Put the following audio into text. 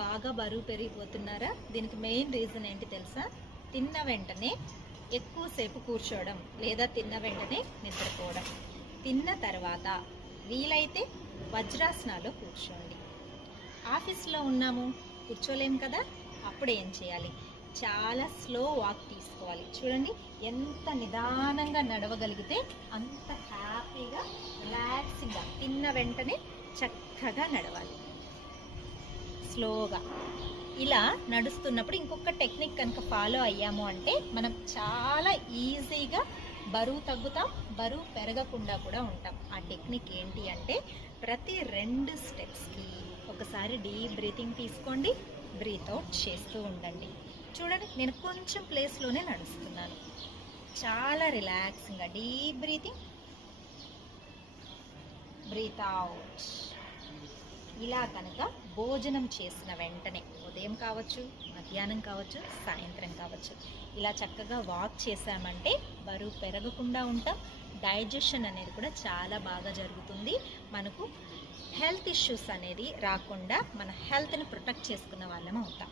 బాగా బరువు పెరిగిపోతున్నారా? దీనికి మెయిన్ రీజన్ ఏంటి తెలుసా? తిన్న వెంటనే ఎక్కువసేపు కూర్చోవడం లేదా తిన్న వెంటనే నిద్రపోవడం. తిన్న తర్వాత వీలైతే వజ్రాసనాలో కూర్చోండి. ఆఫీస్లో ఉన్నాము, కూర్చోలేము కదా, అప్పుడు ఏం చేయాలి? చాలా స్లో వాక్ తీసుకోవాలి. చూడండి, ఎంత నిదానంగా నడవగలిగితే అంత హ్యాపీగా రిలాక్సింగ్గా తిన్న వెంటనే చక్కగా నడవాలి. స్లోగా ఇలా నడుస్తున్నప్పుడు ఇంకొక టెక్నిక్ కనుక ఫాలో అయ్యాము అంటే మనం చాలా ఈజీగా బరువు తగ్గుతాం, బరువు పెరగకుండా కూడా ఉంటాం. ఆ టెక్నిక్ ఏంటి అంటే ప్రతి 2 స్టెప్స్కి ఒకసారి డీప్ బ్రీతింగ్ తీసుకోండి, బ్రీత్ అవుట్ చేస్తూ ఉండండి. చూడండి, నేను కొంచెం ప్లేస్లోనే నడుస్తున్నాను. చాలా రిలాక్సింగ్గా డీప్ బ్రీతింగ్, బ్రీత్ అవుట్. ఇలా కనుక భోజనం చేసిన వెంటనే, ఉదయం కావచ్చు, మధ్యాహ్నం కావచ్చు, సాయంత్రం కావచ్చు, ఇలా చక్కగా వాక్ చేసామంటే బరువు పెరగకుండా ఉంటాం. డైజెషన్ అనేది కూడా చాలా బాగా జరుగుతుంది. మనకు హెల్త్ ఇష్యూస్ అనేది రాకుండా మన హెల్త్ని ప్రొటెక్ట్ చేసుకున్న వాళ్ళం అవుతాం.